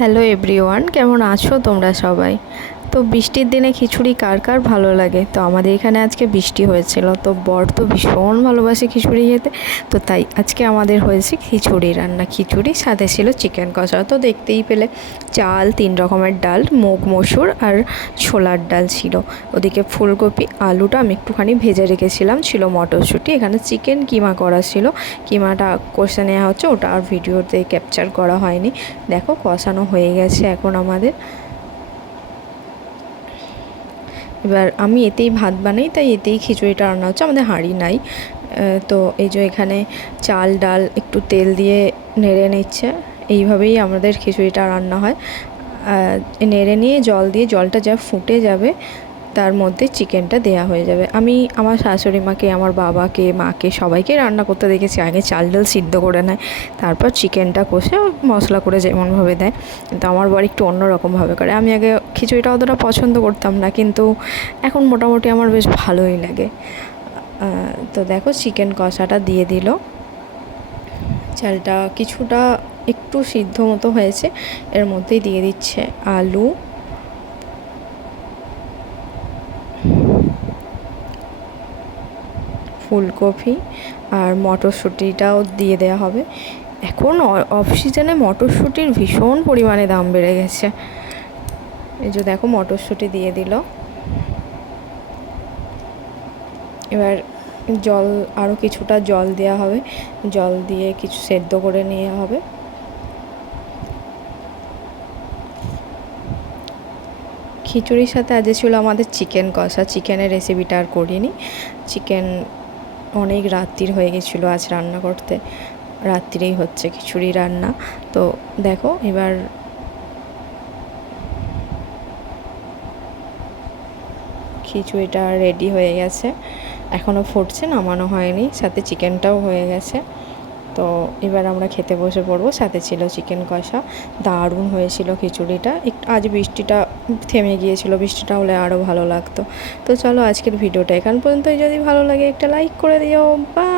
Hello everyone, কেমন আছো তোমরা সবাই? তো বৃষ্টির দিনে খিচুড়ি কার কার ভালো লাগে? তো আমাদের এখানে আজকে বৃষ্টি হয়েছিল, তো বর তো ভীষণ ভালোবাসে খিচুড়ি খেতে। তো তাই আজকে আমাদের হয়েছে খিচুড়ি রান্না। খিচুড়ির সাথে ছিল চিকেন কষা। তো দেখতেই পেলে চাল, 3 রকমের ডাল, মুগ মসুর আর ছোলার ডাল ছিল। ওদিকে ফুলকপি আলুটা আমি একটুখানি ভেজে রেখেছিলাম, ছিল মটরশুঁটি। এখানে চিকেন কিমা করা ছিল, কিমাটা কষে নেওয়া হচ্ছে, ওটা আর ভিডিওতে ক্যাপচার করা হয়নি। দেখো কষানো হয়ে গেছে এখন আমাদের। এবার আমি এতেই ভাত বানাই, তাই এতেই খিচুড়িটা রান্না হচ্ছে, আমাদের হাঁড়ি নাই। তো এই যে এখানে চাল ডাল একটু তেল দিয়ে নেড়ে নিচ্ছে। এইভাবেই আমাদের খিচুড়িটা রান্না হয়। নেড়ে নিয়ে জল দিয়ে, জলটা যা ফুটে যাবে তার মধ্যে চিকেনটা দেয়া হয়ে যাবে। আমি আমার শাশুড়ি মাকে, আমার বাবাকে, মাকে সবাইকে রান্না করতে দেখেছি। আগে চাল ডাল সিদ্ধ করে নেয়, তারপর চিকেনটা কষে মশলা করে যেমনভাবে দেয়। কিন্তু আমার বর একটু অন্যরকমভাবে করে। আমি আগে খিচুড়িটা অতটা পছন্দ করতাম না, কিন্তু এখন মোটামুটি আমার বেশ ভালোই লাগে। তো দেখো চিকেন কষাটা দিয়ে দিল। চালটা কিছুটা একটু সিদ্ধ মতো হয়েছে, এর মধ্যেই দিয়ে দিচ্ছে আলু, ফুলকপি আর মটরশুঁটিটাও দিয়ে দেওয়া হবে। এখন অফ সিজনে মটরশুঁটির ভীষণ পরিমাণে দাম বেড়ে গেছে। এই যে দেখো মটরশুঁটি দিয়ে দিল। এবার জল, আরও কিছুটা জল দেওয়া হবে, জল দিয়ে কিছু সেদ্ধ করে নেওয়া হবে। খিচুড়ির সাথে আজ ছিল আমাদের চিকেন কষা। চিকেনের রেসিপিটা আর করিনি। চিকেন অনেক রাত্রির হয়ে গেছিলো আজ রান্না করতে, রাত্রিরেই হচ্ছে খিচুড়ি রান্না। তো দেখো এবার খিচুড়িটা রেডি হয়ে গেছে, এখনও ফুটছে, নামানো হয়নি, সাথে চিকেনটাও হয়ে গেছে। তো এবার আমরা খেতে বসে পড়বো। সাথে ছিল চিকেন কষা, দারুণ হয়েছিল খিচুড়িটা। একটু আজ বৃষ্টিটা থেমে গিয়েছিল, বৃষ্টিটা হলে আরও ভালো লাগতো। তো চলো আজকের ভিডিওটা এখান পর্যন্তই। যদি ভালো লাগে একটা লাইক করে দিও। বা